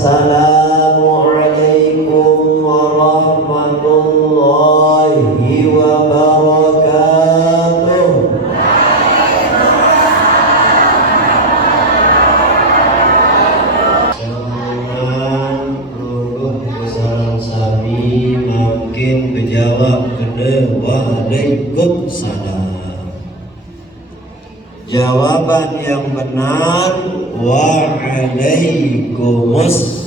Assalamualaikum warahmatullahi wabarakatuh. Jangan luluh besaran sami makin berjawab kena waalaikumsalam. Jawaban yang benar waalaikumsalam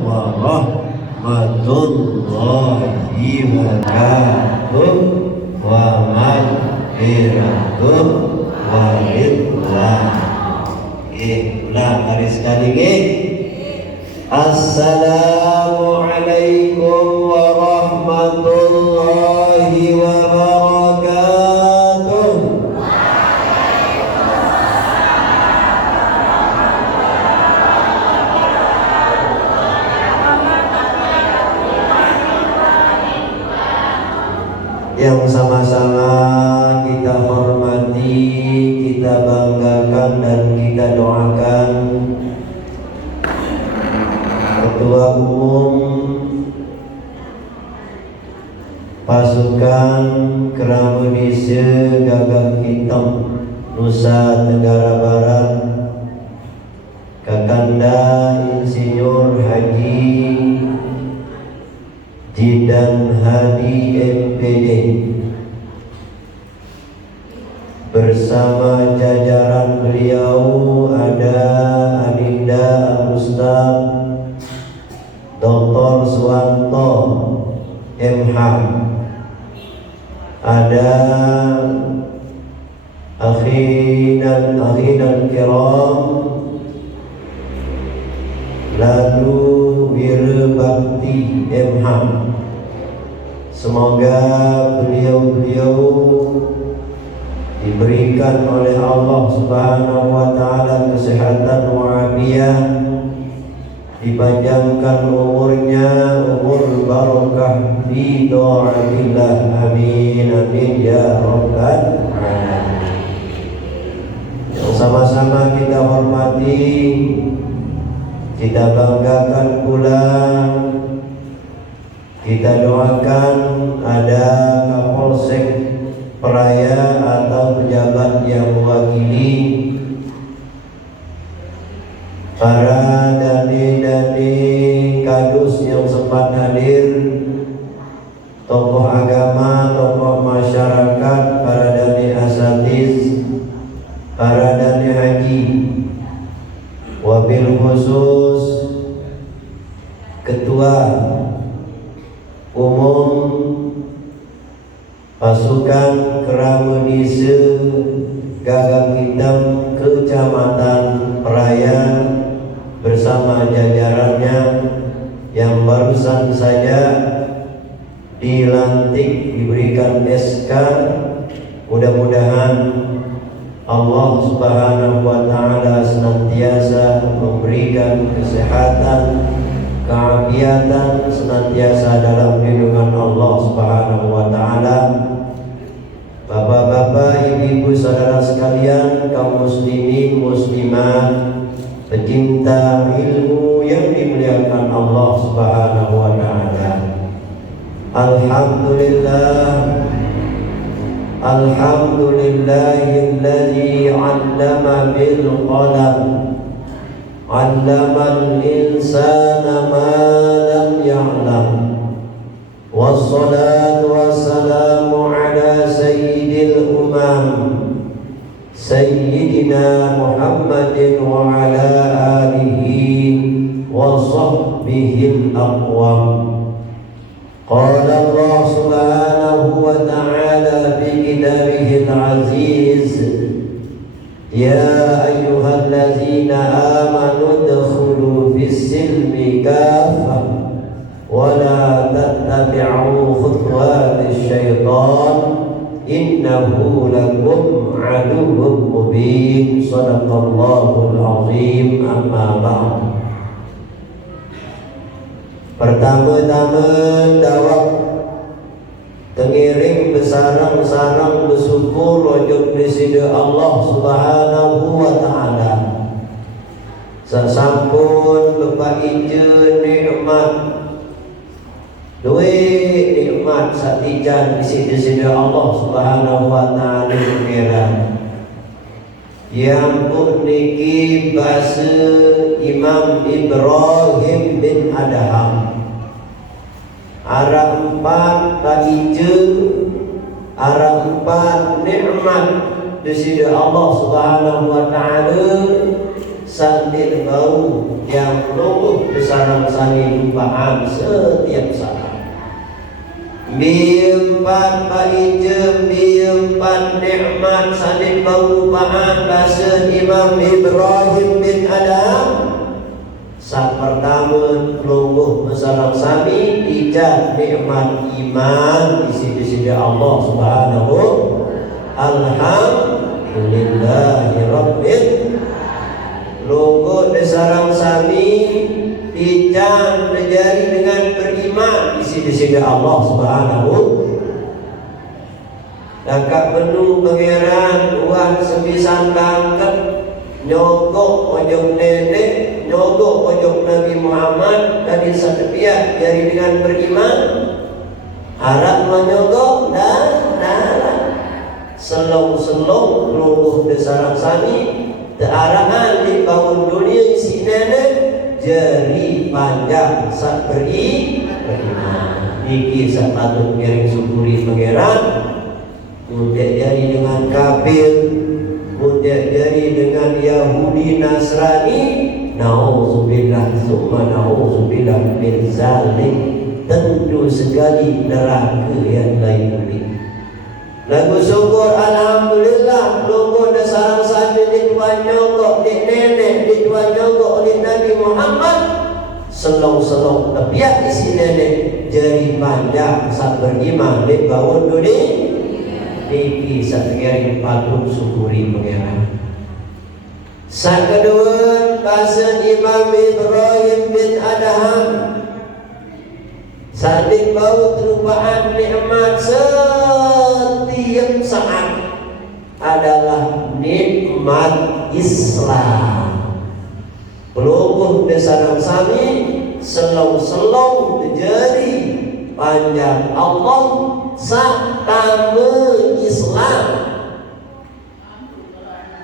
warahmatullahi wabarakatuh wa maghfiratuh wa ridwan. Ulang hari sekali nggih. Assalamualaikum warahmatullahi wabarakatuh. Yang sama-sama kita hormati, kita banggakan dan kita doakan Ketua Umum Pasukan Keramudise Gagak Hitam Nusa Tenggara Barat, Kakanda Insinyur Haji Jidan Hadi MPD bersama jajaran beliau ada Adinda Ustaz Dr. Suwanto MH, ada akhi dan kiram lalu Wirbakti MH. Semoga beliau-beliau diberikan oleh Allah Subhanahu wa taala kesehatan wa'afiyah, dipanjangkan umurnya, umur barokah fi doaillah, amin amin ya rabbal alamin. Yang sama-sama kita hormati, kita banggakan pula, kita doakan ada Kapolsek Peraya atau pejabat yang mewakili, para dani kadus yang sempat hadir, tokoh agama, tokoh masyarakat, para dani asatiz, para dani haji, wabil khusus Ketua Umum Pasukan Keramudise Gagak Hitam Kecamatan Peraya bersama jajarannya yang barusan saja dilantik, diberikan SK. Mudah-mudahan Allah Subhanahu wa taala senantiasa memberikan kesehatan, keafiatan, senantiasa dalam lindungan Allah Subhanahu wa taala. Bapak-bapak, ibu-ibu, saudara sekalian, kaum muslimin muslimat, pecinta ilmu yang dimuliakan Allah Subhanahu wa taala. Alhamdulillahilladzi 'allama bil qalam, 'allamal insana ma lam ya'lam. Wassalatu wassalamu ala sayyidil umam, Sayyidina Muhammadin wa ala alihi wa sahbihi al-aqwam. Qala Allah subhanahu wa ta'ala fi kitabihil aziz, Ya ayyuhallazina amanu udkhulu fis silmi kaffah wa la tattabi'u khutuwatis syaitan innahu lakum aduwwun mubin. Shadaqallahul azim. Amma ba'd. Pertama-tama dawak tengiring besarang-sarang bersyukur wajib presiden Allah Subhanahu wa taala sasampun Bapak Ijen nikmat duit nikmat satijan isi-isi Allah Subhanahu wa taala pangeran yang pun niki bahasa Imam Ibrahim bin Adham ara empat Pak Ijen ara empat nikmat isi Allah Subhanahu wa taala sambil bau yang luluh besarang sani lupaan setiap saat. Biempat Ijem biempat nikmat sambil bau lupaan bahasa Imam Ibrahim bin Adham. Saat pertama luluh besarang sani ijab nikmat iman isi Allah Subhanahu alhamdulillahi rabbil logo desarang sami ijan menjadi dengan beriman isi Allah Subhanahu dan kak penuh pangeran uang sebisan bangkat nyogok ojok nenek nyogok ojok Nabi Muhammad dari setepiak jadi dengan beriman harap menyogok dan darah selong-selong logo desarang sami kearahan di bangun dunia isi nenek jari panjang saat beriman iki saat patut miring syukuri pangeran mudah jadi dengan kafir mudah jadi dengan Yahudi Nasrani na'udzubillah summa na'udzubillah min zalim tentu sekali neraka yang lain lagu syukur alhamdulillah logo dasar satu di tuan nyogok di nenek di tuan nyogok oleh Nabi Muhammad selong-selong tepiak isi nenek jari panjang saat beriman di bawah dunia niki saat pengiring patut syukuri pengiran. Saat kedua bahasa Imam Ibrahim bin Adham saat bau terupaan nikmat setiap saat adalah nikmat Islam. Peluluh desarang sami selong-selong terjadi panjang Allah sak tamu Islam.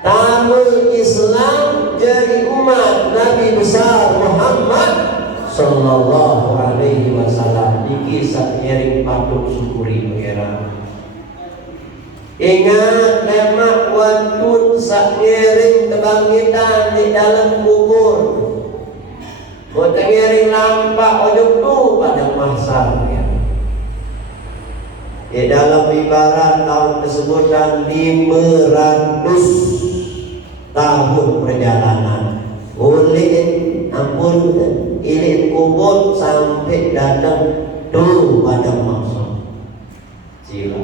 Tamu Islam jadi umat Nabi besar Muhammad sallallahu alaihi wasallam. Niki sak nyaring patut syukuri pangeran. Ingat lemak wantun sak nyaring kebangkitan di dalam kubur. Kau nyaring lampak ojok tu pada masa ya. Di dalam ibarat tahun tersebut dan 500 tahun perjalanan. Oleh ampun ilin kubur sampai datang tu pada masa sila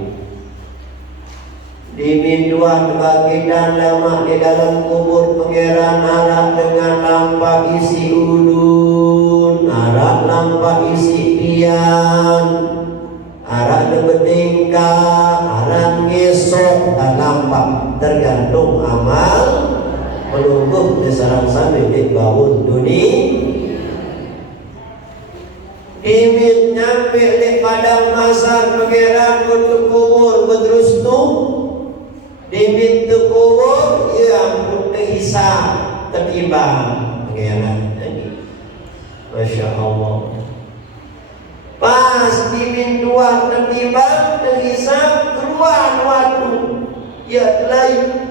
diminduan kebagian lama di dalam kubur pangeran arah dengan lampa isi ulun arah lampa isi pian arah debetingkah arah ngesok dan lampa tergantung amal menunggu desarang sampai di bawah dunia. Imit nyampe di padang masar pangeran untuk kubur berterus tu dimit tu kubur yang untuk hisab tertimbang pangeran tadi. Masya Allah. Pas dimit dua tertimbang terhisab keluar waktu ya lain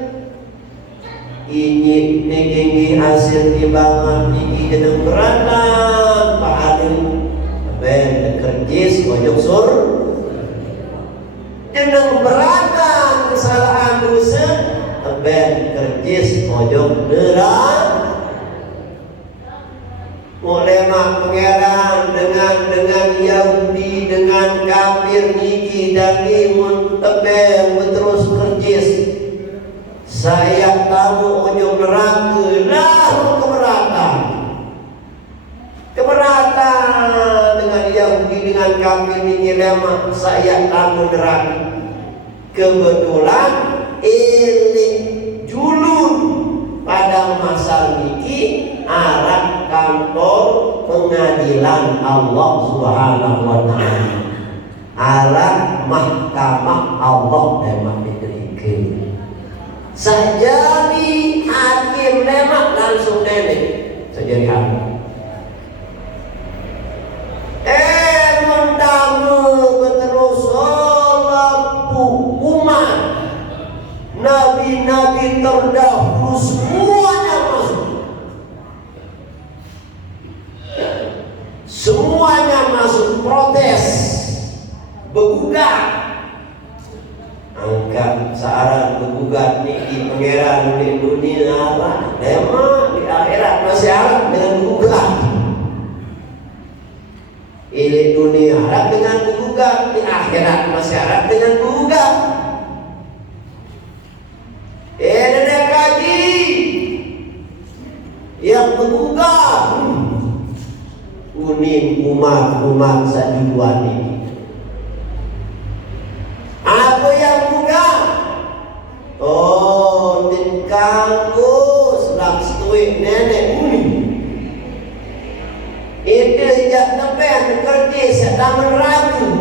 ini tinggi hasil timbangan tinggi jeneng beranak Pak Adu ben kerjis pojok sur jeneng beranak kesalahan dosa ben kerjis pojok neraka ulama pangeran dengan Yahudi dengan kafir niki dan imun tebel terus kerjis saya tahu ujung neraka lalu keberatan dengan Yahudi dengan kafir niki lemah saya tahu neraka kebetulan elik julun pada masa niki arah kantor pengadilan Allah Subhanahu wa taala. Arah mahkamah Allah lemak diterima. Sajari hakim lemak langsung nenek sajari hakim. Mentamu berterus umat nabi-nabi terdahulu semuanya masuk. Semuanya masuk protes, bergugat. Angkat searah bergugat niki pangeran di dunia lah, memang di akhirat masih harap dengan bergugat. Ini dunia harap dengan bergugat, di akhirat masih harap dengan bergugat. Nenek kaji yang bergugat unin umat sajuan ini. Apa yang bergugat? Oh, dikanggu selang setuik nenek unin. Itu jak tepen kerja sedang meragu.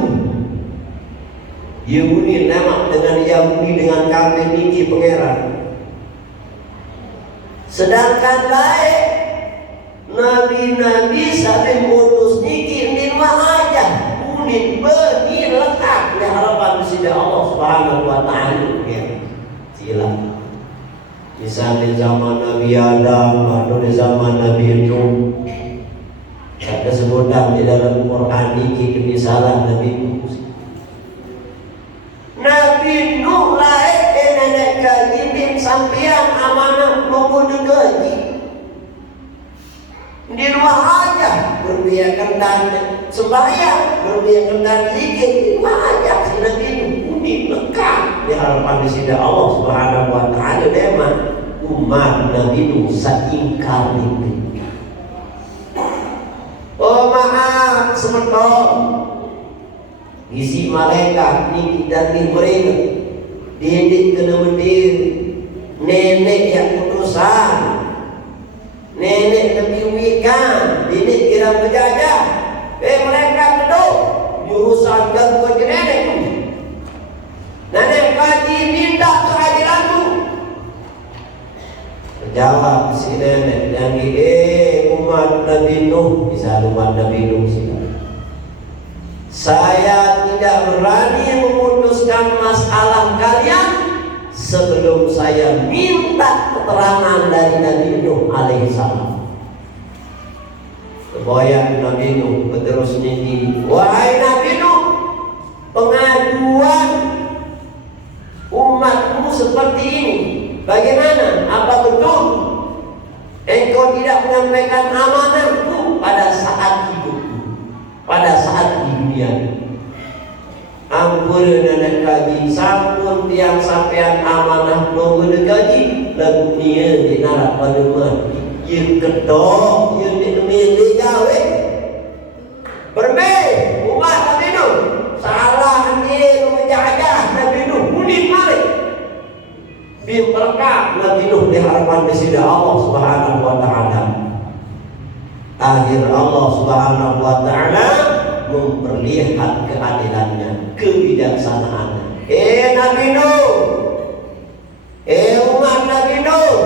Yahudi nama dengan Yahudi dengan kambing tinggi pangeran. Sedangkan baik nabi-nabi sampai mutus niki minwah aja unin bagi lekat di harapan sida Allah Subhanahu wa taala. Ya. Sila. Misalnya zaman Nabi Adam atau di zaman Nabi Nuh. Ada sebutan di dalam Quran niki kemisalan Nabi Nuh. Nabi Nuh lahir nenek kaji bin sampian amanah mengundi gaji. Di rumah aja berbiakan dan sembahyang, berbiakan dan zikir di rumah aja. Nabi Nuh unik lekat di harapan di sini Allah Subhanahu wa taala memang umat Nabi Nuh saingkar itu. Oh maaf semeton isi malaikat niki dan mereka didik kena mendir nenek yang putusan nenek lebih wikan didik kira berjajah mereka duduk jurusan gangguan ke nenek kaji minta keadilanmu. Jawab si nenek yang umat Nabi Nuh bisa umat Nabi Nuh saya tidak berani memutuskan masalah kalian sebelum saya minta keterangan dari Nabi Nuh alaihissalam. Kemudian Nabi Nuh berterus niki, wahai Nabi Nuh, pengaduan umatmu seperti ini. Bagaimana? Apa betul engkau tidak menyampaikan amanahku pada saat hidupku, pada saat di dunia? Ampun nenek kaji, sampun tiang sampean amanah nunggu gaji lagu dia di narak pada mati yang kedok yang di gawe bermain umat Nabi Nuh salah dia menjajah Nabi Nuh unik malik berkah Nabi Nuh di harapan di sini Allah Subhanahu wa taala. Akhir Allah Subhanahu wa taala memperlihat keadilannya, kebijaksanaannya. Nabi Nuh, umat Nabi Nuh,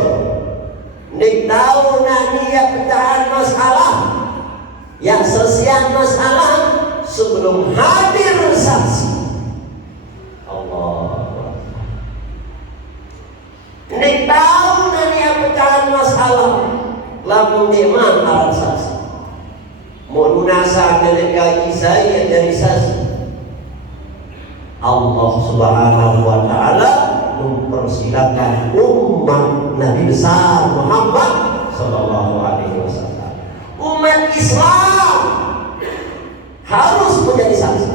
nik tahu nanti yang pecahan masalah, yang selesai masalah sebelum hadir saksi. Allah. Nek tahu nanti yang pecahan masalah lamun iman alat saksi mau lunasa nenek gaji saya dari saksi. Allah Subhanahu wa taala mempersilakan umat Nabi besar Muhammad sallallahu alaihi wasallam, umat Islam harus menjadi saksi.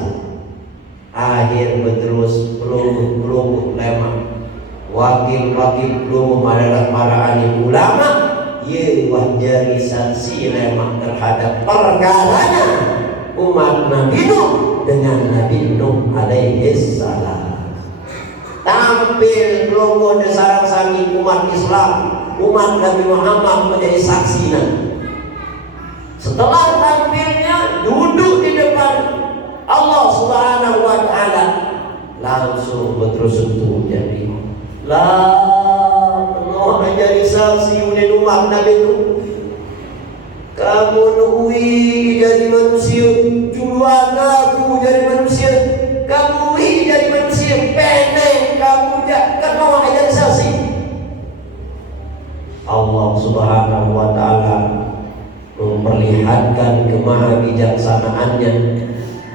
Akhir berterus peluk lemak wakil-wakil belum adalah para alim ulama ye wajari saksi lemak terhadap perkaranya umat Nabi Nuh dengan Nabi Nuh alaihi salam. Tampil logo sarang sami umat Islam umat Nabi Muhammad menjadi saksi nanti. Setelah tampilnya duduk di depan Allah Subhanahu wa taala, langsung berterus-terus jadi la Allah menjadi saksi umat Nabi itu. Kamu nuhi jadi manusia, culuan aku jadi manusia, kamu jadi manusia, peneng kamu kenal jadi saksi. Allah Subhanahu wa taala memperlihatkan kemahabijaksanaannya.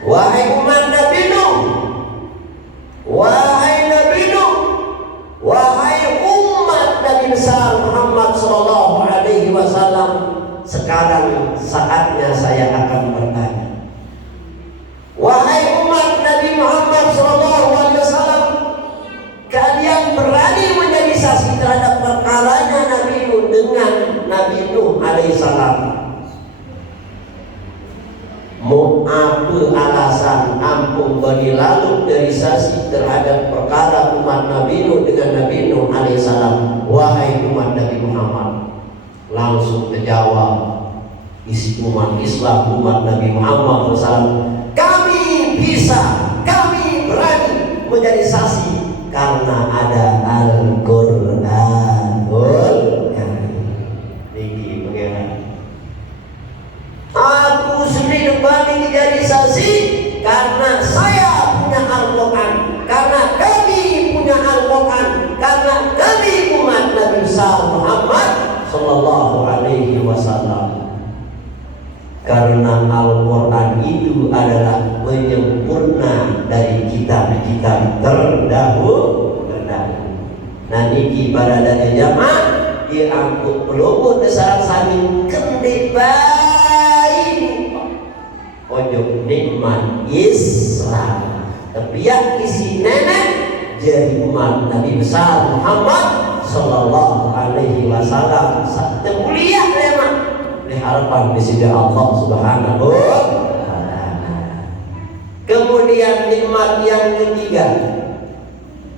Wahai umat Nabi Nuh, wahai Nabi Nuh, wahai umat Nabi besar Muhammad sallallahu alaihi wasallam, sekarang saatnya saya akan bertanya. Wahai umat Nabi Muhammad sallallahu alaihi wasallam, kalian berani menjadi saksi terhadap perkaranya Nabi Nuh dengan Nabi Nuh alaihissalam. Mau apa alasan ampun bagi lalu dari saksi terhadap perkara umat Nabi Nuh dengan Nabi Nuh alaihissalam? Wahai umat Nabi Muhammad, langsung terjawab isi umat Islam, umat Nabi Muhammad SAW. Kami bisa, kami berani menjadi saksi karena ada Al-Quran. Tinggi pengeran. Aku sendiri berani menjadi saksi karena saya punya Al-Quran, karena kami punya Al-Quran, karena kami umat Nabi besar Muhammad sallallahu alaihi wasallam. Karena Al-Quran itu adalah penyempurna dari kitab-kitab terdahulu. Nah niki pada dari jamaah diangkut peluput dasar sami kendek baik ojo nikmat Islam. Tapi yang isi nenek jadi umat Nabi besar Muhammad sallallahu alaihi wasallam. Satu mulia memang harapan di sisi Allah Subhanahu wa taala. Kemudian nikmat yang ketiga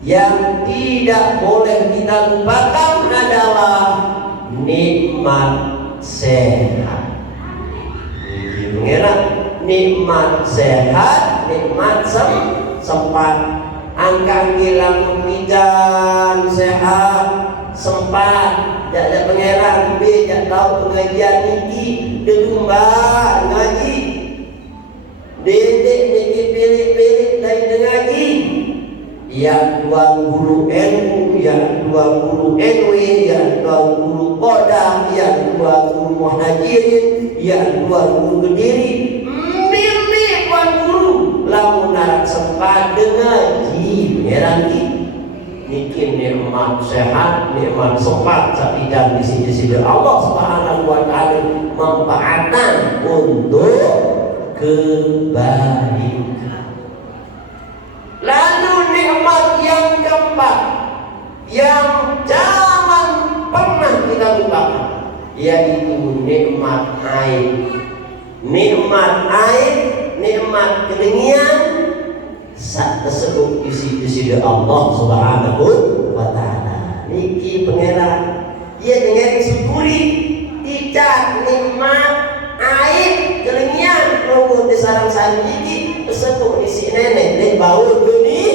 yang tidak boleh kita lupakan adalah nikmat sehat. Nikmat sehat, nikmat sempat. Angkat gilang pijan sehat, sempat. Tidak pengeran be, tidak tahu pengajian niki delumba ngaji. Dedek niki pilih-pilih lain ngaji. Yang tuan guru NU, yang tuan guru NW, yang tuan guru Kodam, yang tuan guru Muhajirin, yang tuan guru Kediri. Mimpi tuan guru lamun nak sempat ngaji, heran ki. Niki nikmat sehat, nikmat sempat tapi dan di sisi Allah Subhanahu wa taala mempaatan untuk kebaikan. Lalu nikmat yang keempat yang jangan pernah kita lupakan yaitu nikmat air. Nikmat air, nikmat kedinginan saat tersebut isi Allah Subhanahu wa taala. Niki pangeran dia dengan syukuri tidak nikmat air kelingian nunggu di sarang sanjiki tersebut isi nenek di bau dunia.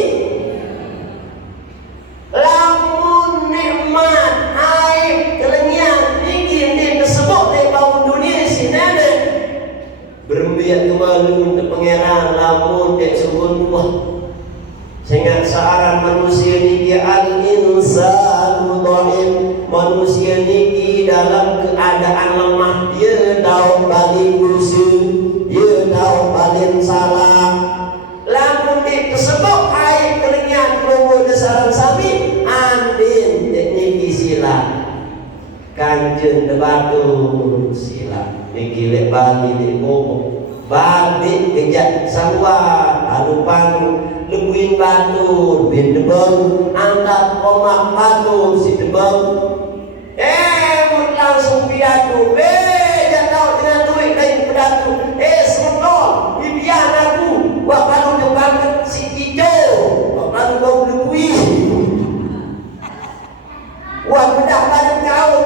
Lamun nikmat air kelingian niki di tersebut di bau dunia isi nenek berbiak kemalu untuk pangeran lamun dek sebuah sehingga seorang manusia niki al-insan dhaif, manusia niki dalam keadaan lemah, dia tahu balik dosa, dia tahu balik salah. Lamun dek tersebut air kelingian nunggu dasar sami andin dek niki sila kanjeng debatur sila niki lek bali dek bobo balik kejat sawat alu panu lebuin batu bin debeng angkat pomak batu si debeng mut langsung pidato jangan tahu dengan duit lain pidato semua bibian aku wak lalu depan si hijau wak lalu bau lebuin wak bedah badan kau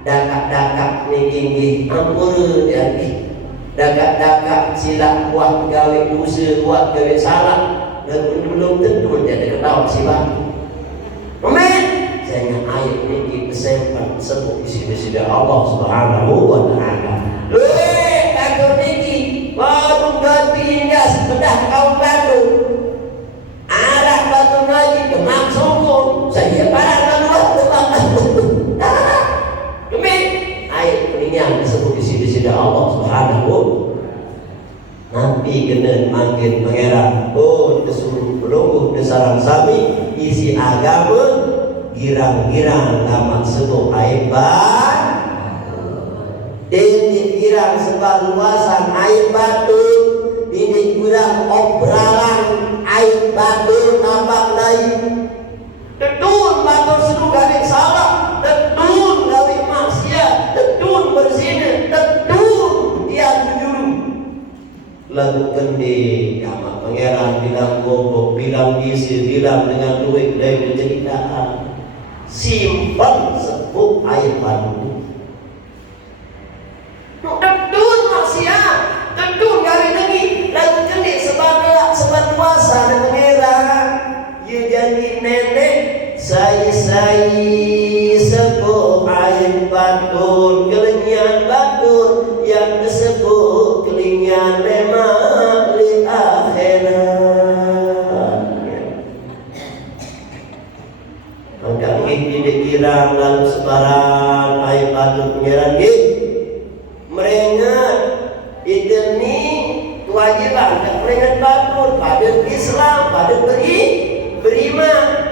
dakak-dakak niki ampun ya. Dakak-dakak silap buat gawe dosa, buat gawe salah, dan belum tentu dia ada ketahuan si batu. Amin. Saya ayat niki pesan sebut isi Allah Subhanahu wa taala. Leh takut niki baru gantinya sepedah kaum batu. Arah batu ngaji tenang sungguh. Saya parah ayat disebut isi Allah Subhanahu. Nabi kena manggil pangeran. Oh, disuruh pelungguh desarang sami isi agama girang-girang tamat sebut aibat. Ini girang sebab luasan air batu. Ini girang obralan air batu nampak lain. Tetun batu seru garing salah. Tetun gawe maksiat. Tetun berzina. Tetun dia jujur. Lalu kendi sama pangeran bilang gobok, bilang isi, bilang dengan duit dari cerita. Simpan sebut air batu. Tetun maksiat. Tetun gawe nengi. Lalu kendi sebab puasa dan pangeran. Ia jadi nenek. Saya sebut air batur, kelingian batur yang disebut kelingian lemak li akhirat. Maka ini dikira lalu sebarang air batur pengiran meringat itu ni kewajiban dan meringat batur pada Islam, pada beriman.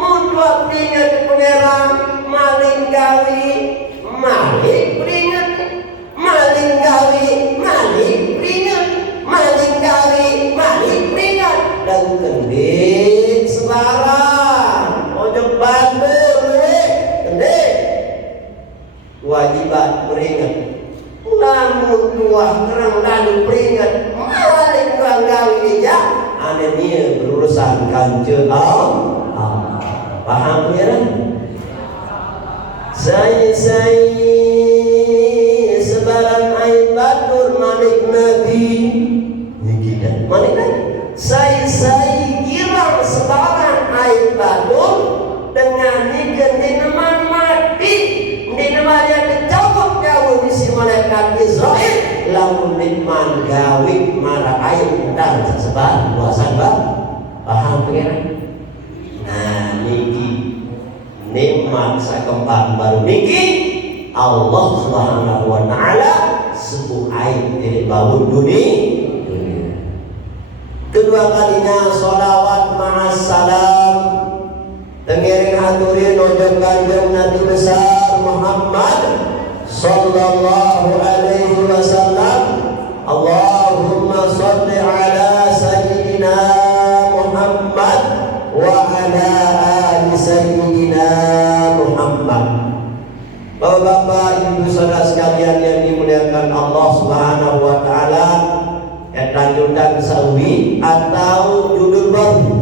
Mudah peringat pengeran maling gawi maling peringat maling gawi maling peringat maling gawi maling peringat dan kendek sebarang ojo bandel kendek kewajiban peringat namun tuah kerang lalu peringat maling gawi ya aneh berurusan kanjeng Allah. Paham ya? Saya sebarang air batur malik Nabi. Niki malik Nabi. Saya girang sebarang air batur dengan niken di neman mati di neman yang kecabut jauh di si malaikat Israel lamun nikman gawe marah air entar sebar luasan bah. Paham ya? Nah niki nikmat sakempat baru niki Allah Subhanahu wa taala sebut air dari bangun dunia. Kedua kalinya sholawat ma'assalam tengiring haturin ojok kanjeng Nabi besar Muhammad sallallahu alaihi wasallam. Allahumma sholli ala sayyidina Muhammad wa ala ali sayyidina Muhammad. Bapak-bapak, ibu saudara sekalian yang dimuliakan Allah Subhanahu wa taala, lanjutkan sawi atau judul baru?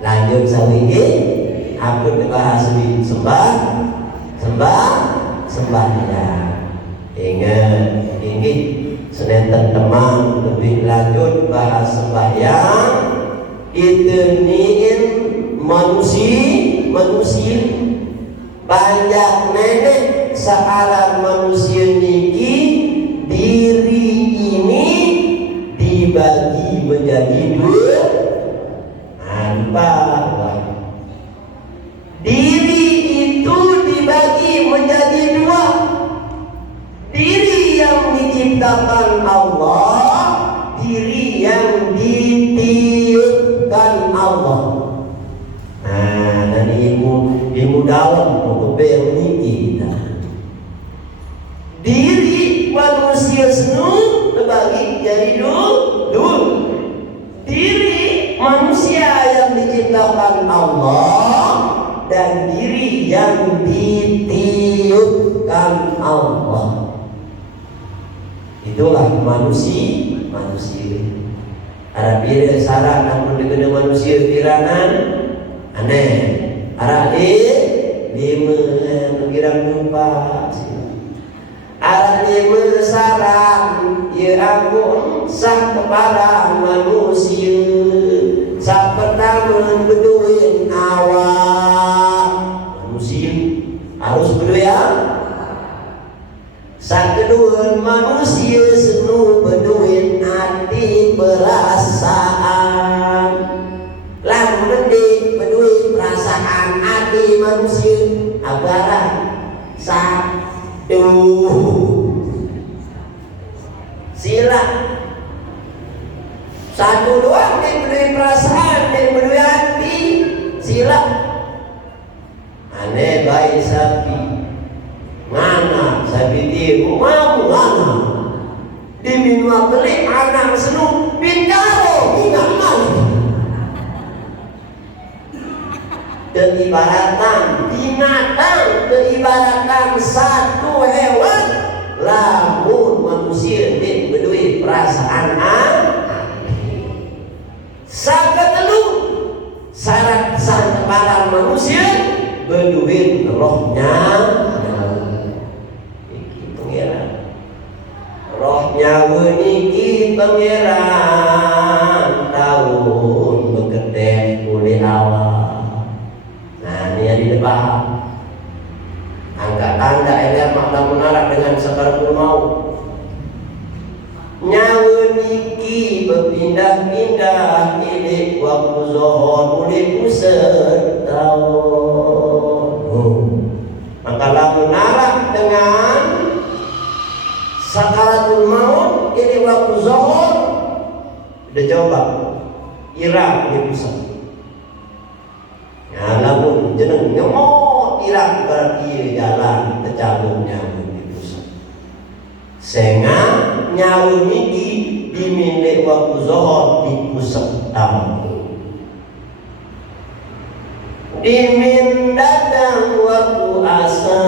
Lanjut sawi ini aku dibahas di sembahnya. Ingat ini Senin teman lebih lanjut bahas sembahyang. Itu niin manusia banyak nenek searan manusia niki diri ini dibagi menjadi dua. Diri itu dibagi menjadi dua. Diri yang diciptakan Allah, diri yang ditiupkan Allah. Nah, dan ilmu dalam yang ini diri manusia senu terbagi jadi dua. Diri manusia yang diciptakan Allah dan diri yang ditiupkan Allah. Itulah manusia. Ada bila syarat namun dikena manusia piranan aneh. Ada lima kira lupa arah lima sarang ya aku sah kepada manusia sak pertama berduit awak manusia harus berduit sak kedua manusia senu berduit hati perasaan lalu mending berduit perasaan hati manusia abaran satu sila satu doang yang berdua perasaan yang berdua hati sila aneh baik sapi mana sapi dia mau mana diminum beli anak senu bintaro ingat mana keibaratan binatang keibaratan satu hewan lamun manusia dia berdua perasaan sakatelu syarat sah kepada manusia berduit rohnya iki pangeran rohnya niki pangeran tahun bekedek oleh awal nah ini di depan angkat tanda eler makna menarak dengan sakaratul maut nyawa niki berpindah-pindah milik waktu zuhur boleh pusat tahun maka lamun narak dengan sakaratul maut ini waktu zuhur udah jawab Irak di pusat ya lamun jeneng nyomot Irak berarti jalan tercabut nyawa di pusat sehingga nyawa niki dimiliki waktu zuhur di pusat tahun dimin datang waktu asar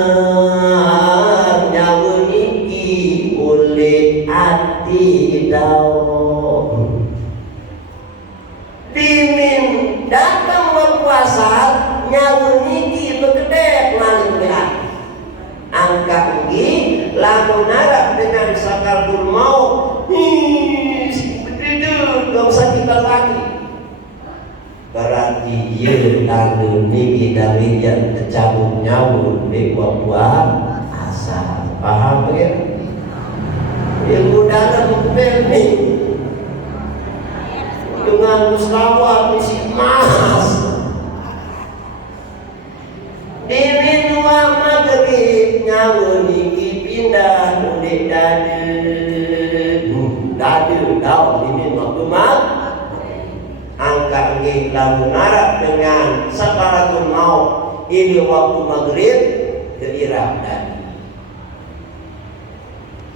nyawa niki oleh hati daun dimin datang waktu asar nyawa niki berkedek lalu lihat angka ini lamun narap dengan sakaratul maut begitu gak usah kita lagi berarti dia tanda niki dari yang tercabut nyawa di buat asal paham ya ilmu dalam ini dengan musyawarah misi mas ini dua maghrib nyawa niki pindah udik dadu daun ini maklumat angka ini lalu narap dengan sakaratul maut ini waktu maghrib ke Irak dan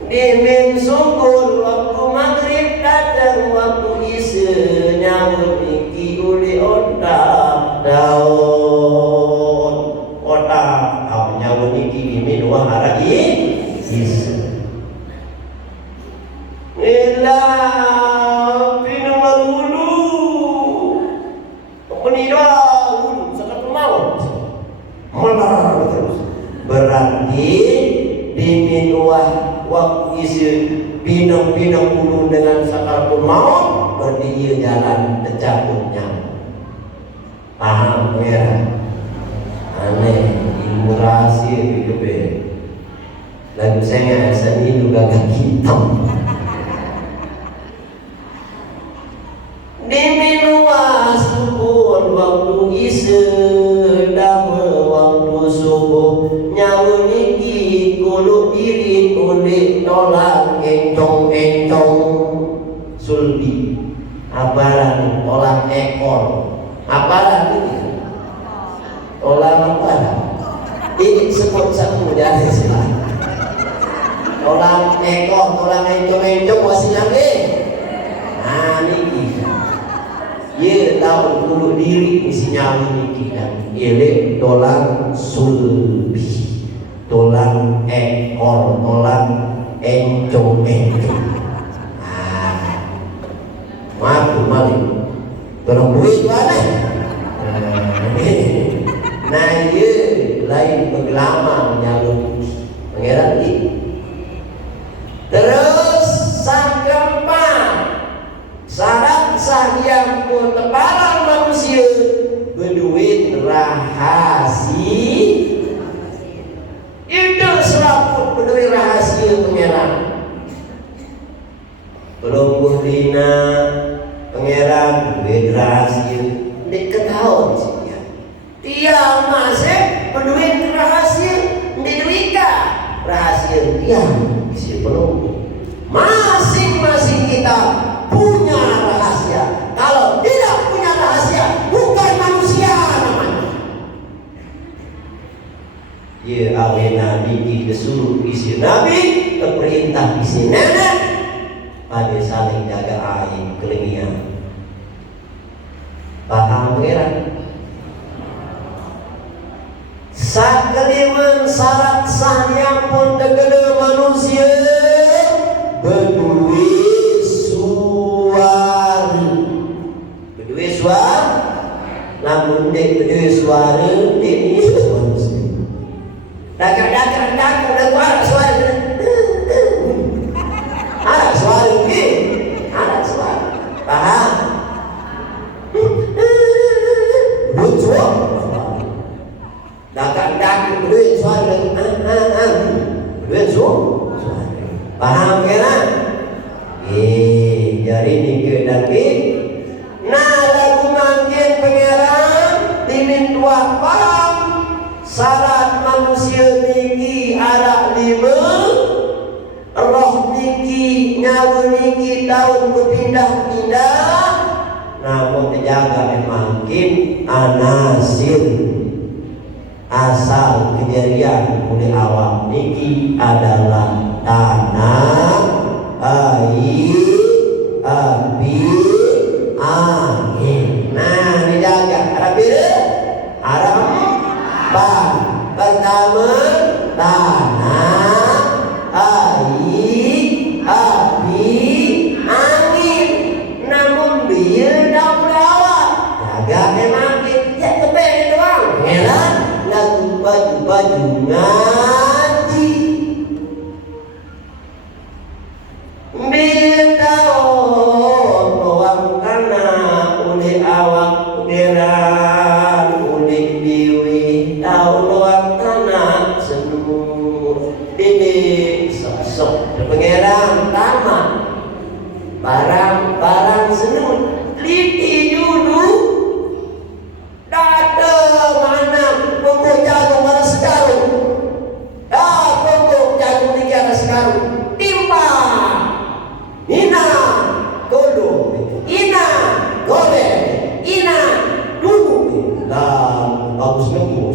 dimin sungkur waktu maghrib datang waktu isya nyawa niki uli otak daun otak nyawa niki dimin wah arah isya ilah minuman hulu penidang sakaratul maut malah terus berarti diminuah waktu isi pinang-pinang hulu dengan sakaratul maut berarti dia jalan tercabutnya paham ya aneh ilmu rahasia hidup lagu saya seni juga gak hitam diminua subuh waktu isya dama waktu subuh nyawa niki kulo diri oleh tolak entong sulbi abaran tolak ekor abaran ini tolak abaran ini sebut satu dari sila tolak ekor tolak entong masih lagi nah niki ye tahu dulu diri isi nyawa niki dan ele tolang sulbi tolang ekor tolang encong maaf malik tolong duit mana nah ye saput berdua rahasia pangeran. Pelungguh dina pangeran duit rahasia diketahui sih. Dia masih berdua rahasia diduika rahasia dia si pelungguh. Masing-masing kita punya rahasia. Kalau tidak punya rahasia, bukan manusia namanya. Ya awena niki disuruh isi nabi, keperintah isi nenek, pada saling jaga air kelingian. Paham pangeran? Sakaliman syarat sahnya pun tegede manusia berdua suara. Berdua suara, namun dek berdua suara dek ni manusia. Dakar ada suara. Ada suara ni, ada suara. Paham? Lucu. Dakar berdua suara. Berdua suara. Paham kan? Jadi ni ke nanti. Nah lagu makin pangeran dimin tua paham. Syarat manusia niki ada 5. Roh niki nyawa niki tahun berpindah-pindah. Namun terjaga makin anasir. Asal kejadian oleh awam niki adalah tanah, air, api, angin. Nah dijaga. Ada bila? Ada 4. Pertama tanah, air, api, angin. Namun dia dah berawak. Jaga makin. Ya tebel doang. Ya lagu baju ngaji. Bintang orang kana oleh awak beran oleh dewi tahu orang kana senur ini sosok pangeran tamat barang senur liti dulu dada mana pokok jago mana sekarang pokok jago di kira sekarang timpa ina kodo ina gobe ina dulu dan bagus itu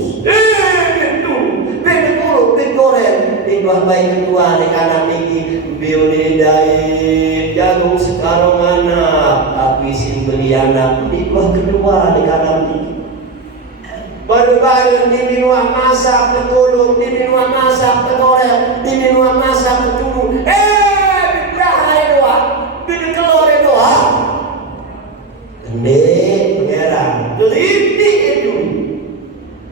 betul goreng di dua bayi kedua di kanan ini biolidai jagung sekarang anak tapi simbeli anak di dua kedua di kanan ini baru-baru di minua masak ketulung di minua masak ketolek di minua masak ketulung Bini kelore doa gede pangeran teliti itu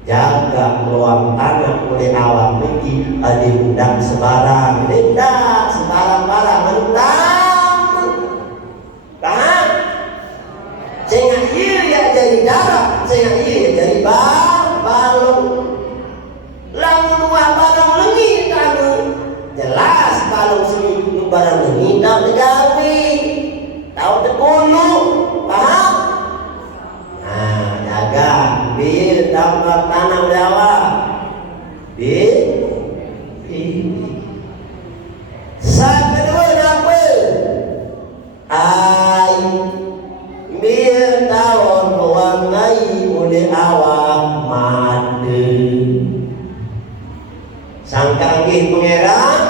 jaga luang tanah oleh awak niki ada undang sebarang tidak sebarang barang undang paham? Sehingga ia jadi darah sehingga ia jadi balong lamun uang barang lengi kamu jelas balong seminggu barang lengi tak tergawi tahu tekunu paham? Nah jaga bir tambah tanah Jawa bir saat kedua apa? Bir tahun pewangai oleh awak madu sangkanggih pangeran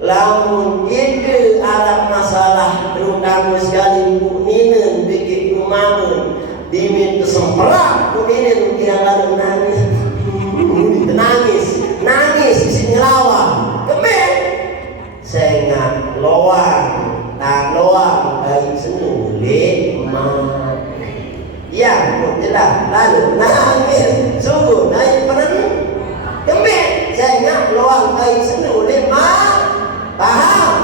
lamun itu ada masalah terutama sekali mukminin bikin kumamun diminta semperak mukminin tidak lalu nangis isi ngelawan kemen sehingga loang dari senulih yang jelas lalu nangis sungguh naik peren kemen sehingga loang dari senulih paham?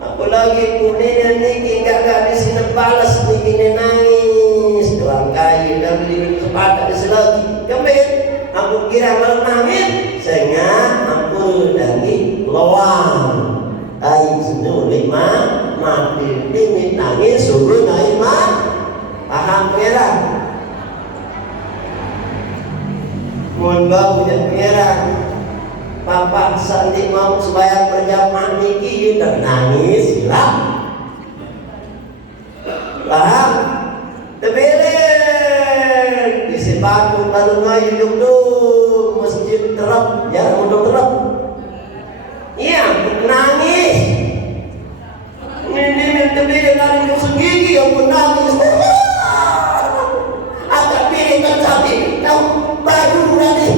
Apalagi kuning niki gak di sini balas niki nangis doang kayu dan beli sepatah di selagi kemen aku kira nangis sehingga ampun dangi loang ai senu lima mati dingin nangis suruh naik paham pengeran mun bau dan pengeran papa sandi mau supaya berjamaah niki udah nangis hilang paham tebelen isi batu kalau ngayuk tuh masjid terap ya untuk terap iya nangis ini tebelen kalau itu segigi yang menangis agak pilih tercapai tahu baju nanti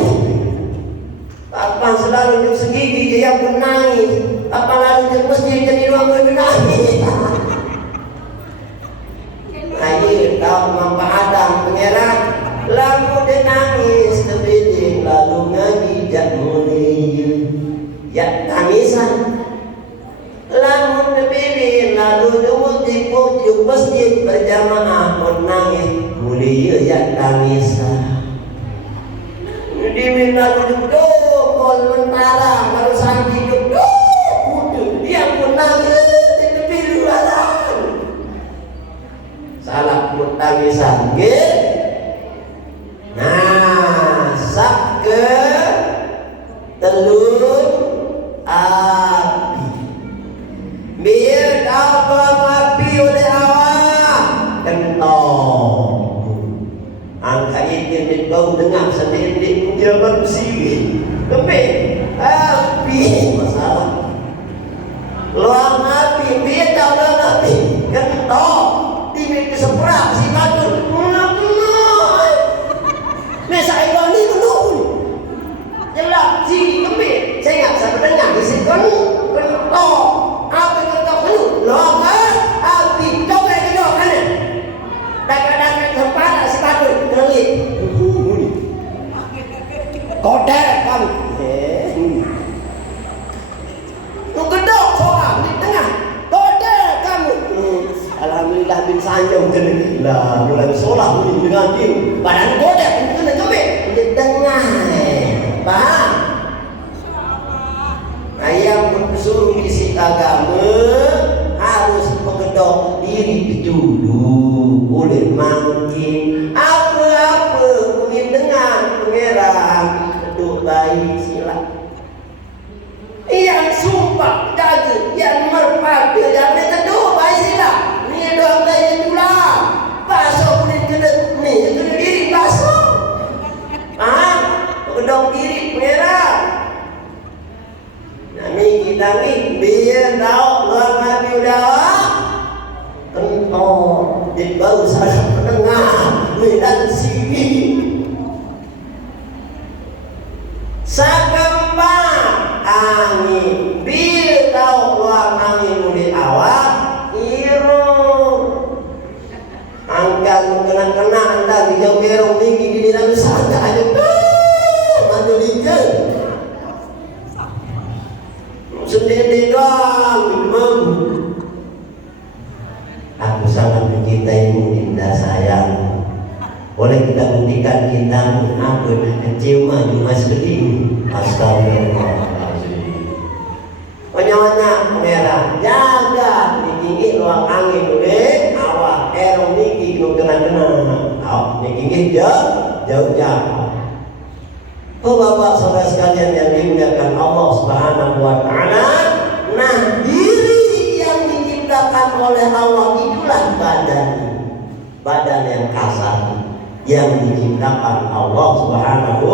apa selalu hidup segigi dia yang menangis apa lalu di masjid jadi ruang menangis ini tahu manfaatan pengeran lalu dia nangis tebeding lalu ngaji jak mulia ya tangisan lalu tebeding lalu duduk di pojok masjid berjamaah menangis mulia ya tangisan diminta duduk sementara kalau sampai duduk dia pun nangis di tepi luaran salah pun tangisan nah sak ke telur api biar dapat api oleh awak kentong angka ini kau dengar sendiri dia bersih kembali api masalah luang api beda luang api kentok timit keseprap si batu mesa iwan ini menunggu jelas si kembali saya nggak bisa mendengar di sini kentok api kentok penuh luang api coba kedua kanan dapat sempat si batu terlihat kodek kamu lu gedok soal di tengah kodek kamu alhamdulillah bin sanjung lah mulai sholat dengan dia badan kodek kena kembali di tengah paham ayam bersuruh isi agama harus menggedok diri dulu boleh makin apa-apa mungkin dengan pengeran duduk baik sila yang sumpah jaga yang merpati jangan teduh baik sila ni doang dari tulang basuh kulit kena ni kena diri basuh kedok diri pengeran nami kita ni biar tahu luar hati udah kentor di baru salah pendengar dan sini sakempat angin bila tahu luar angin mulai awal irung angkat kena anda di jauh berong tinggi di dalam sana aja mana lihat sendiri doang aku sangat mencintaimu indah sayang boleh kita buktikan kita apa kecil maju mas keding astagfirullahaladzim banyak merah jaga tinggi luang angin boleh awak erong tinggi kena awak tinggi jauh oh bapak saudara sekalian yang dimuliakan Allah Subhanahu wa ta'ala nah diri yang diciptakan oleh Allah itulah badan yang kasar yang diciptakan Allah Subhanahu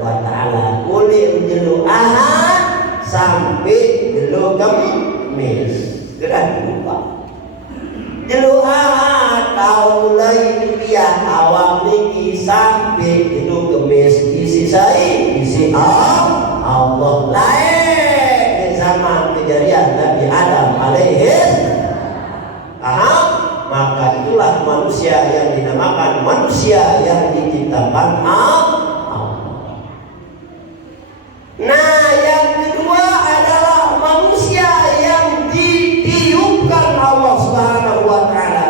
wa ta'ala kulit jelu ahad sampai jelu kemis gerak lupa jelu ahad tahun mulai rupiah awam niki sampai jelu kemis isi saya isi Allah lain di zaman kejadian Nabi Adam alaihi maka itulah manusia yang dinamakan manusia yang diciptakan Allah. Nah, yang kedua adalah manusia yang ditiupkan Allah Subhanahu wa ta'ala.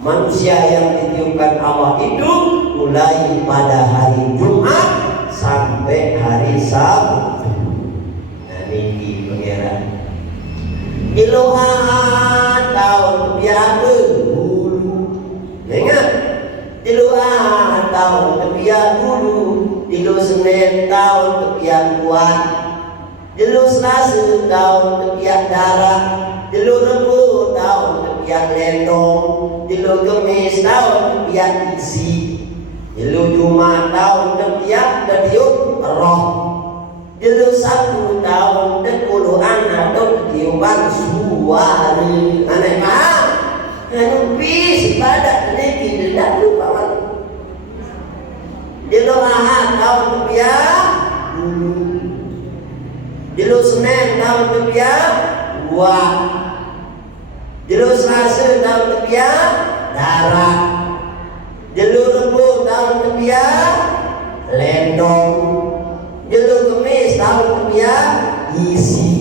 Manusia yang ditiupkan Allah itu mulai pada hari Jumat sampai hari Sabtu. Nah niki pangeran diluar tahun biasa dulu. Ingat diluar tahun biasa dulu. Dilu Senin tahun tepian kuat, dilu Selasa tahun tepian darah, dilu Rebu tahun tepian lendong, dilu Kemis tahun tepian isi, dilu Jumat tahun tepian detiup roh, dilu Sabtu tahun tekuluan atau tiupan suara. Aneh paham? Anu bis pada ini tidak lupa man. Dilu Ahad tahun tepian dulu, dilu Senin tahun tepian dua, dilu Selasa tahun tepian darah, dilu Rebu tahun tepian lendong, dilu Kemis tahun tepian isi.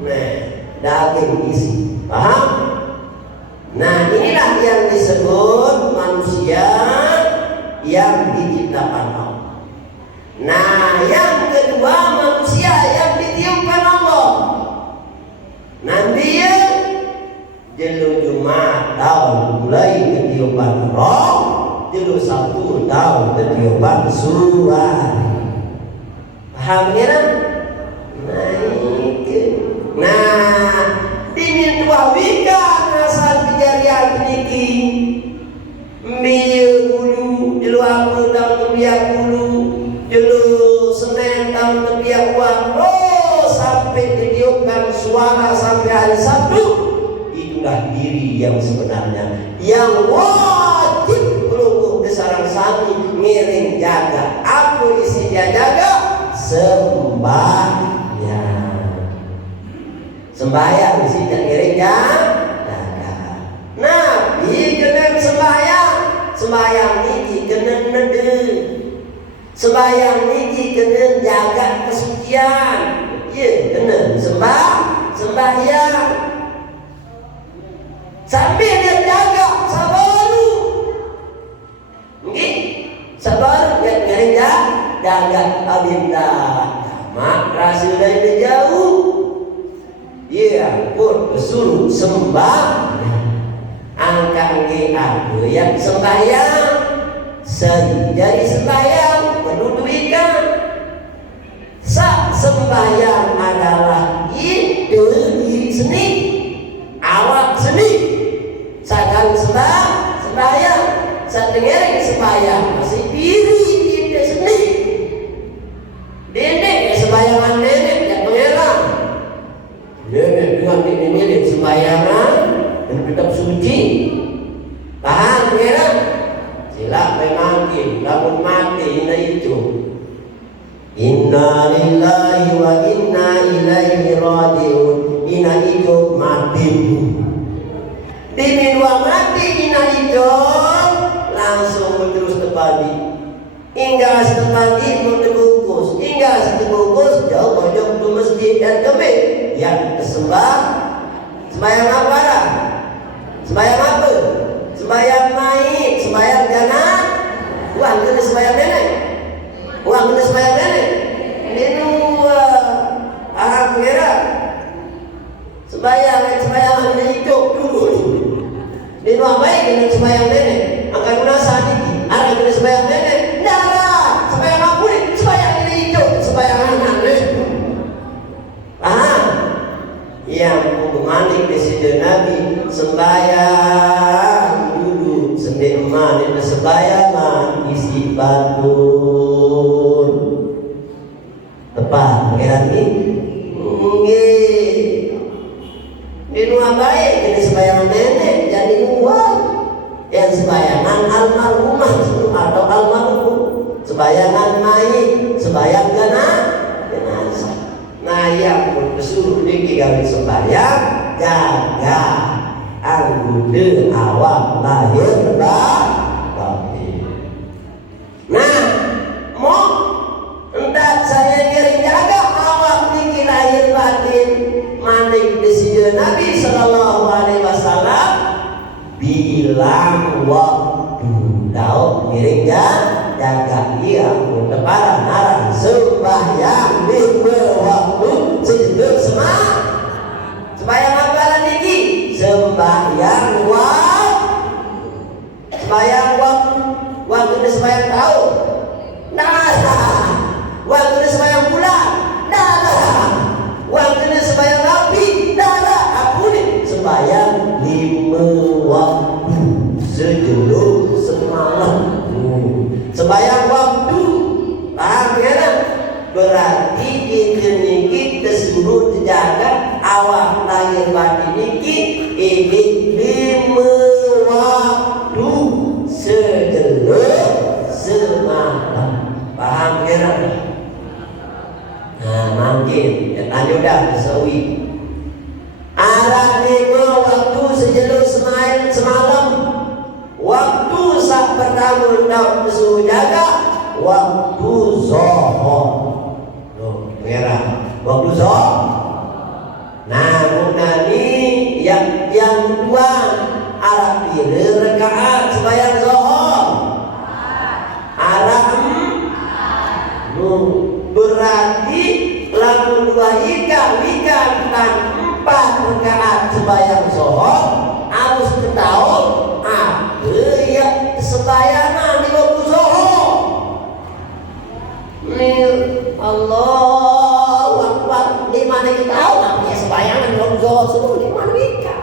Nah, daging isi. Paham? Nah, inilah yang disebut manusia yang diciptakan Allah. Nah, yang kedua manusia yang ditiupkan Allah. Nanti ya jelu Jumat tahun mulai ketiupan roh, jelu Sabtu tahun ketiupan suara. Paham ya? Nah, dinin wawika asal kejadian niki. Mbieu bulu jelu aku tahun tebiak bulu, jelu Senin tahun tebiak uang. Oh, sampai ditiupkan suara sampai hari Sabtu. Itulah diri yang sebenarnya yang wajib pelungguh besarang sami ngiring jaga. Aku isinya jaga sembahyang. Sembahyang isinya ngiring jaga. Nabi kena sembahyang. Sembahyang niki kena nede. Sembahyang niki kena jaga kesucian. Ya, kena sembahyang. Sambil dia jaga sabaru. Nggih, sabar dia ngereja jaga abinda. Mak rasul dari jauh. Iya, pun suruh sembahyang. Angkat nggih aku yang sembahyang. Jadi sembahyang perlu duikan. Sembahyang adalah itu diri seni, awak seni. Sadang sembahyang, sadengering sembahyang masih diri kita seni. Nenek sembayangan nenek yang pengeran. Nenek dengan nenek sembayangan dan tetap suci. Paham pengeran? Sila mengambil, lamun mati ina itu. Inna lillahi wa inna ilaihi rajiun. Ina hidup mati. Dini dua mati ina hidup langsung terus tepadi. Hingga setepadi pun terbungkus. Hingga terbungkus jauh pojok tu masjid dan kebit yang kesembah. Sembahyang apa dah? Sembahyang apa? Sembahyang maid, sembahyang jannah. Uang kena sembahyang nenek. Uang kena sembahyang nenek. Ini dua. Arab kira. Sembahyang kena hidup dulu. Ini dua baik kena sembahyang nenek. Angkat guna saat ini. Arab kena sembahyang nenek. Tidak lah. Sembahyang apa ni? Sembahyang kena hidup. Sembahyang anak ni. Paham? Yang mengalik Presiden Nabi sembahyang dulu sendiri emak itu sembayangan isi batur tepat pengiran ini di rumah baik ini sembayangan nenek jadi uang yang sembayangan almarhumah atau almarhum sembayangan maid sembayang jenazah. Nah yang bersuruh niki gawe sembahyang jaga anggota awak lahir batin. Nah, mau hendak saya ngiring jaga awak niki lahir batin manik desideun Nabi sallallahu alaihi wasallam bilang waktu tahu ngiring jaga iya untuk para narang sembah berarti itu niki kesuruh dijaga awak lahir batin niki ini 5 waktu segelap semalam. Paham kira? Nah mungkin ya, tanya udah sesuai arah 5 waktu segelap semalam. Waktu saat pertama nak kesuruh jaga waktu zuhur. Merah waktu zuhur. Nah mengenai yang kedua arah pilih rakaat sembahyang zuhur arah berarti lalu 2 ikan dan 4 rakaat sembahyang zuhur harus ketahui apa yang sembayangan di waktu zuhur. Allahu Akbar, di mana kita tahu namanya sembayangan di waktu zuhur semua di mana kita?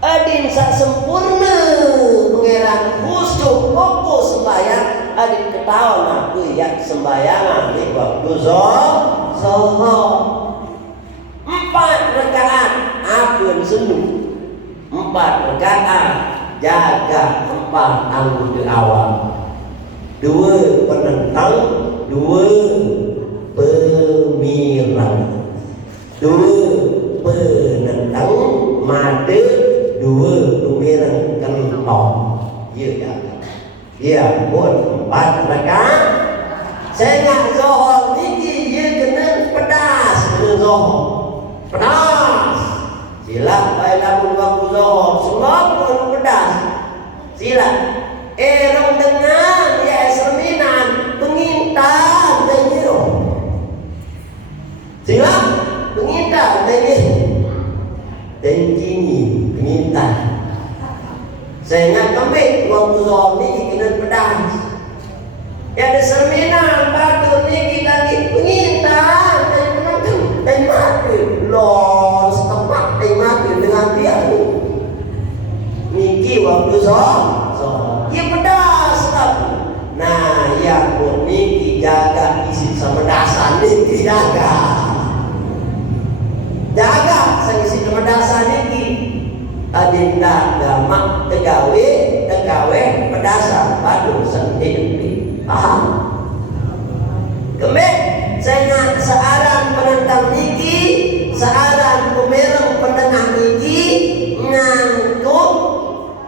Adin sak sempurna mengeran khusyuk fokus sembayang adin ketahuan aku yang sembayangan di waktu zuhur 4 rakaat akun sembuh 4 rakaat jaga 4 anggota awal 2 penentang 2 pemirang 2 penentang made 2 pemirang kentong ya pun 4 rakaat saya nak zuhur niki dia kena pedas zuhur pedas sila baiklah waktu zuhur semua pun pedas sila rong dengan ya cerminan pengintar dan nyiru sila pengintar dan nyiru dan kini pengintar saya ingat kembali waktu zuhur ni kena pedas ya ada cerminan batu ni lagi pengintar dan penonton dan mati los tempat dan mati dengan dia niki waktu zuhur ya pedas tapi nah ya pun niki jaga isi sama dasar niki jaga saya isi sama dasar niki adinda gamak tegawe pedasan padu sendiri paham kemudian saya nak searan penentang niki searan pemerang penengah niki ngangkut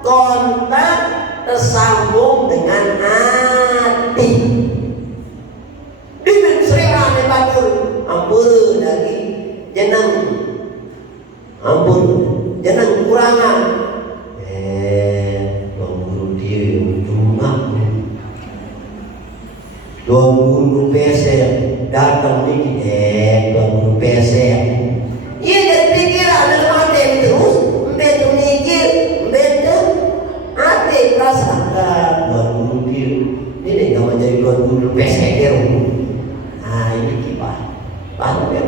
kontak tersambung dengan hati. Bibir seriran yang batul. Ampun lagi. Jangan kurangan. Tuan guru dia cuma 2 guru peser datang ni tuan guru peser. Ia jadi pikiran dalam hati terus. Betul mikir, betul. Hati perasaan tuan guru dia ini nama jadi tuan guru pesek dia. Ini kipas paham ya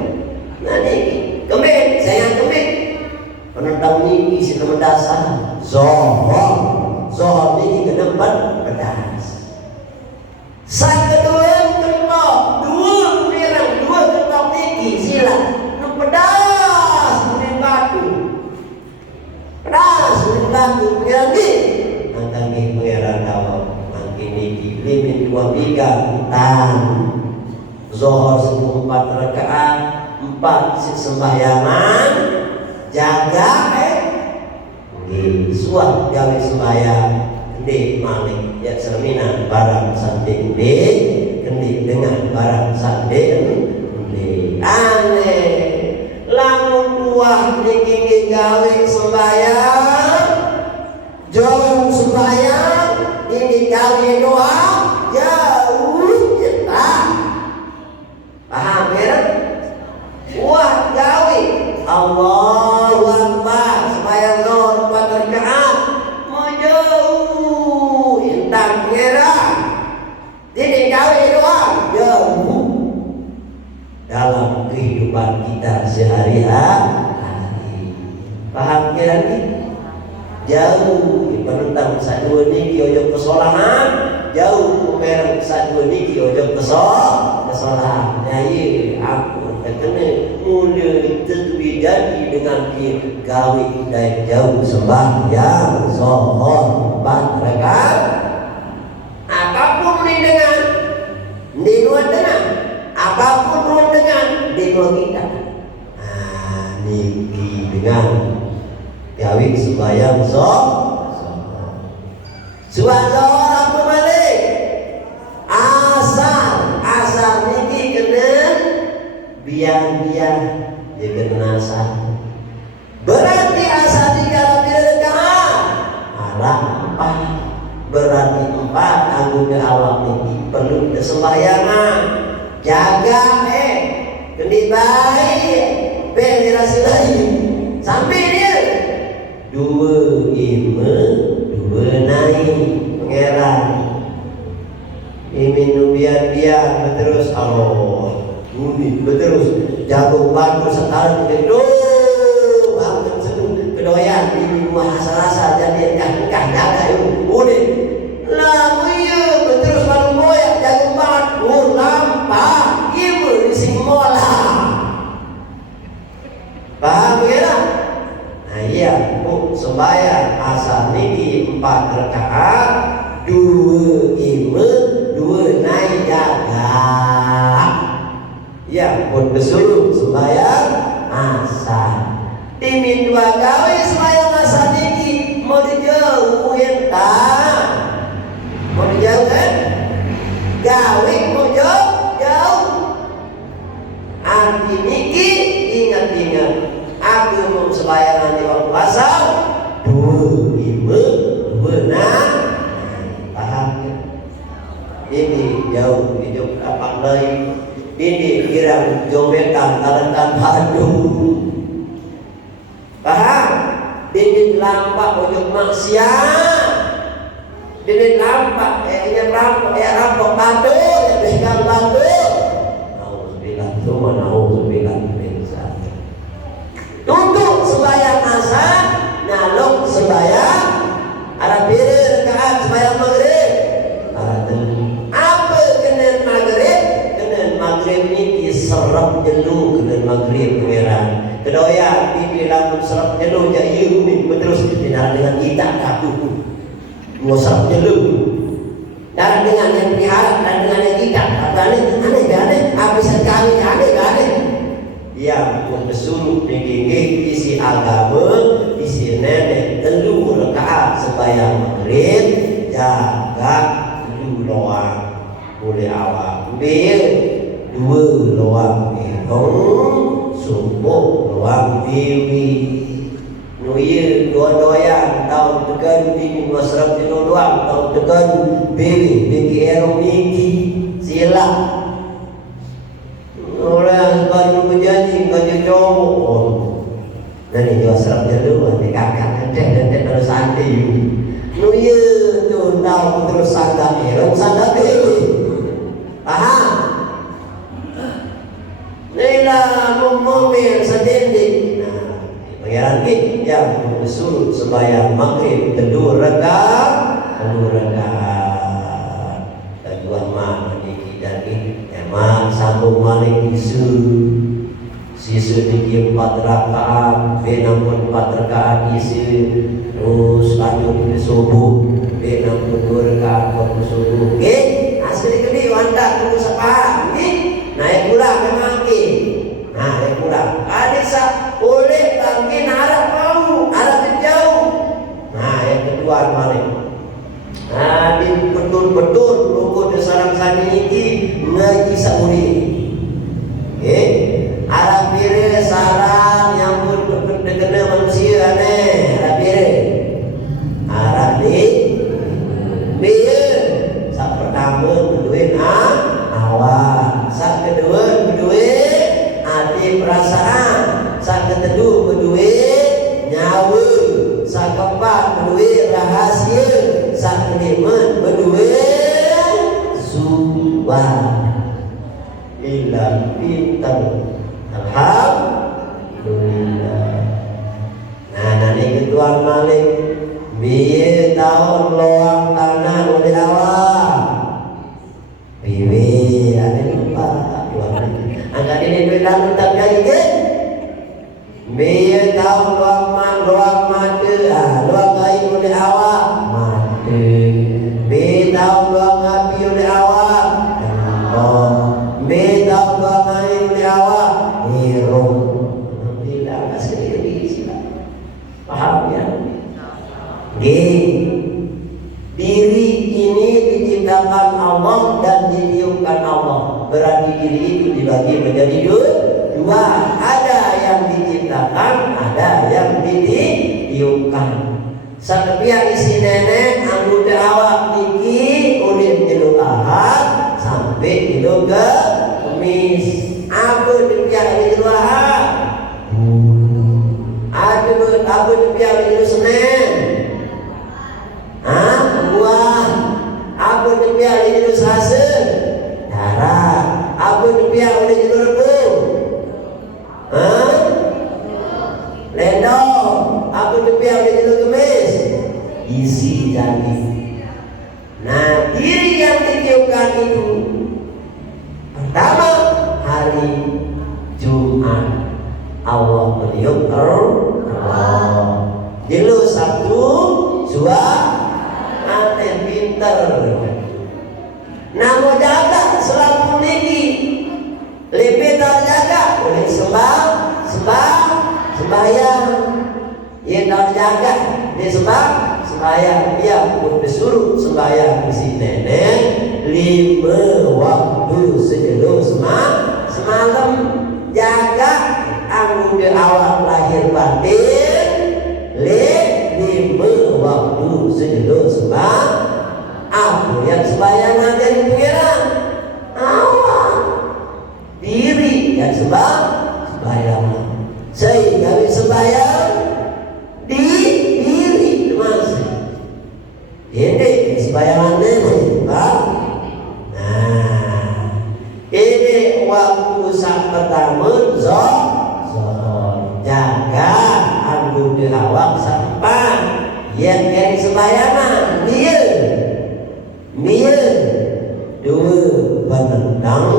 nah ini kembali saya penentang ini isi teman dasar zuhur ini kena pedas saat kedua kelompok 2 pemirang 2 kelompok ini sila pedas kemudian batu pemirang ini antara pengeran awal makin ini limin 2 biga tan zuhur 4 rakaat 4 sembahyangan jaga suah gawe sembahyang kendi malik ya cerminan barang sandi kendi dengan barang sandi aneh lamun 2 niki gawe sembahyang jauh sembahyang ini gawe doa jauh tak paham ya? Wah gawe Allahu Akbar sembahyang zuhur 4 rakaat menjauh intang kira jadi gawe doa jauh dalam kehidupan kita sehari-hari. Paham kira ni? Jauh penentang sadua niki ojo kesolahan jauh pemerang sadua niki ojo kesol salah nyai aku kena mula tetui jadi dengan gawe dan jauh sembahyang zuhur 4 rakaat. Apapun ni dengan dinuan dengan apapun nuan dengan dinuan kita. Niki dengan gawe sembahyang zuhur. Zuhur apa balik? Asar niki kena biar dia kena asar. Berarti asar 3 rakaat. Arah 4. Berarti 4 anggota awak niki perlu sembahyang. Jaga kena baik. Berasi lagi sampai dia 2 naik pangeran. Minum biar berterus Allah bunyi berterus jago batu sekarang itu bangun sedung kedoyan ini buah rasa jadi kah jaga itu udah lalu iya berterus baru moyak jago batu lampak ibu isi mola paham ya? Nah iya sembahyang asar niki 4 rakaat 2 naik jaga. Ya pun besul sembahyang asar. Timin 2 gawe sembahyang asar niki mau dijauh entah. Mau dijauh kan? Gawe mau jauh. Arti niki ingat aku mau sembahyang di waktu asar 2 naik. Paham ya? Ini jauh hidup apa lagi? Ini kira jometan talentan padu. Paham? Ini lampak ujung maksiat. Ini lampak rampok batu, pegang batu. Nauzubillah, cuma nauzubillah. Tutup sembahyang asar, nyalok sembahyang arah biru rakaat sembahyang maghrib. Apa kena maghrib ni serap jelu kena maghrib pangeran. Kedoya di dalam serap jelu jadi umi terus dengan kita kaku. Mau serap jelu. Dan dengan yang diharap dan dengan yang tidak. Aneh, apa sekali aneh. Yang bersuruh dikiki isi agama, isi nenek telu rakaat sembahyang maghrib, jaga telu loang boleh awak bil 2 loang subuh loang dewi nuye doyan tahun tekan di masraf di doang tahun tekan dewi biki erong niki sila orang baru berjanji kerja cowok dan itu asrap dulu nanti kakak dan terus santai nuye tu tahu terus santai paham Nila mobil sedending pangeran ni yang bersuruh sembahyang maghrib 2 rakaat tujuan mana ni dan emang sambung malik Sisu dikir 4 rakaat, benamun 4 rakaat isi, terus lanjut ke subuh, benamun 2 rakaat waktu subuh. Oke, asli kini wanda tunggu sekarang, naik pula ke kaki, naik pula. Adisa boleh bangkin arah mau, arah jauh. Nah, yang kedua malik. Nah, di betul-betul tunggu di sarang sani ini ngaji sauri. Oke. Arah pire sarang yang kena manusia arah pire arah di pire sak pertama berduit awak sak kedua berduit hati perasaan sak kedua berduit nyawa sak keempat berduit rahasia sak kelima berduit sumpah ilang pintar. Alhamdulillah. Nah, nanti ketuan malik biar tahun loang tanah udah awal. Bibi ada lupa. kiri itu dibagi menjadi dua. Ada yang diciptakan, ada yang ditiupkan. Sakepiak isi nenek anggota awak niki ulin tilu ahad sampai tilu ke Kamis. Apa depiak tilu ahad? Apa depiak tilu Senin? Buah. Apa depiak tilu Selasa? Darah. Apa depiak tilu Rabu? Lendong. Apa depiak tilu Kamis? Isi daging. Nah, diri yang ditiupkan itu pertama hari Jumat Allah meniup Allah. Jelu Sabtu ate pinter. Nah, mau jaga selalu niki lebih terjaga oleh sembahyang. Ia terjaga di sembahyang. Dia pun disuruh sembahyang si nenek 5 waktu sejelo semalam. Jaga anggota awak lahir batin 5 waktu sejelo semalam. Apa yang sembahyang jadi pengiran? Awak diri yang sembahyang. Sehingga sembahyang di diri masih. Ini sembayangan nenek, Pak. Nah, ini waktu saat pertama jaga anggota awak sampai yang sembayangan dia 2 penendang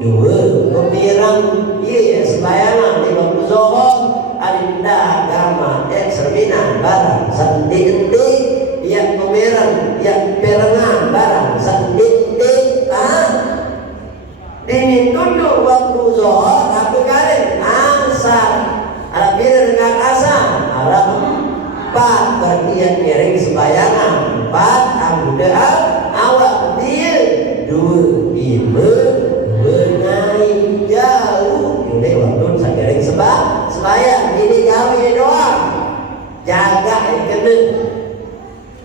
2 pemirang iya sembayangan di waktu zuhur adinda agama ekserminan barang sendi-endi yang pemirang yang perengan barang sendi-endi ini tunduk waktu zuhur aku kalian asar ala bila dengan asar ala 4 bagian miring sembayangan 4 anggota awak dia 2 naik jauh ini waktu sakiring sembahyang ini jauh ini doang jaga yang kena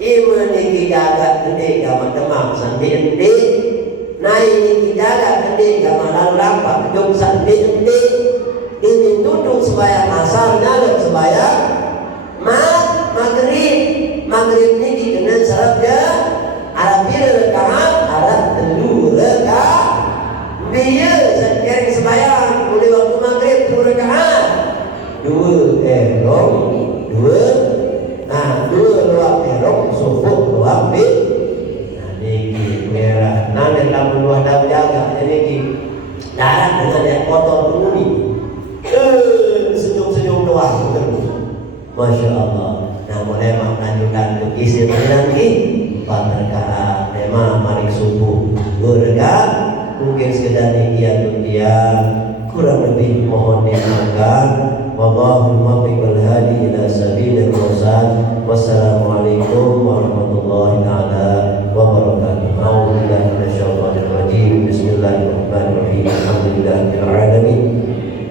ibu niki jaga gede gama demam sambil ende naik niki jaga gede gama lalu lampak jom sambil ende ini duduk sembahyang asal nyalek sembahyang maghrib niki kena sarapnya ala bila rekaat ala tendu rekaat biar sekiring sembahyang boleh waktu maghrib 2 rakaat 2 erong 2 luar erong subuh luar bid. Nah niki merah nanti lamun luar daun jaga niki darat dengan yang kotor dulu nih senyum-senyum doang terus Masya Allah. Nah mulai lanjutkan untuk isi nanti 4 rakaat tema mari subuh 2 rakaat mungkin sekedar niat kurang lebih mohon dimaafkan. Wallahul muwaffiq wal hadi ila sabilir rasyad. Wassalamualaikum warahmatullahi taala wabarakatuh. A'udzu billahi minasyaitonir rajim. Bismillahirrahmanirrahim. Alhamdulillahirabbil alamin.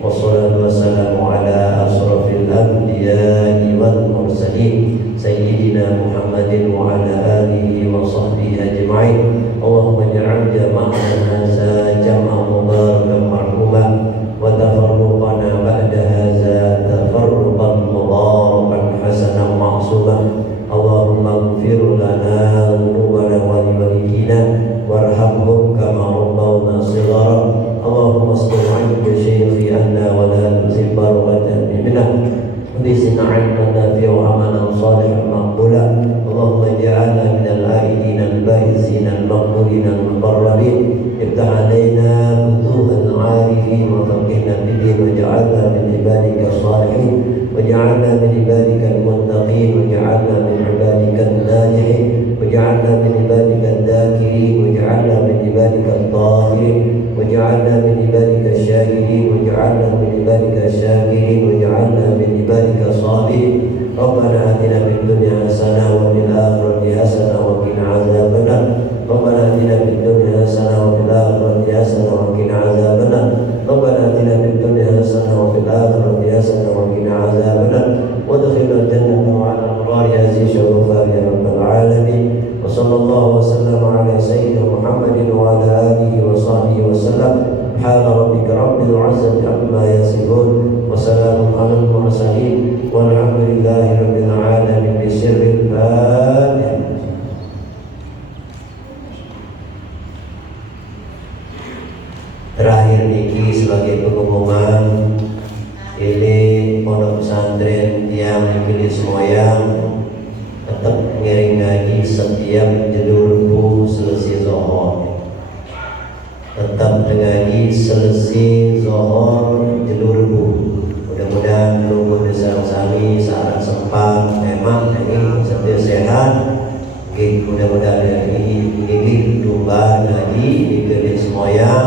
Wassalatu wassalamu ala asrofil anbiya'i wal mursalin sayyidina Muhammadin wa ala alihi wa sahbihi ajma'in. Allahumma ij'al jama'ana hadza jam'an mubarakan marhuman wa tafarruqana ba'da hadza tafarruqan mubarakan hasanan ma'suman. Allahumma ighfir lana dhunubana wa liwalidina warhamhum kama rabbawna shighara. Allahumma aslih Subhana rabbika rabbil izzati amma yasifun wa salamun alal mursalin walhamdulillahi rabbil alamin bisirril Fatihah. Terakhir niki sebagai pengumuman, ini pondok pesantren yang dipilih semoyang tetap ngiring ngaji setiap jedur bu selesai zuhur. Tetap ngaji selesai zuhur jedur bu. Mudah-mudahan nunggu desa sami saat sempat memang ini setiap sehat. Mudah-mudahan ini tumbuh ngaji dipilih semoyang.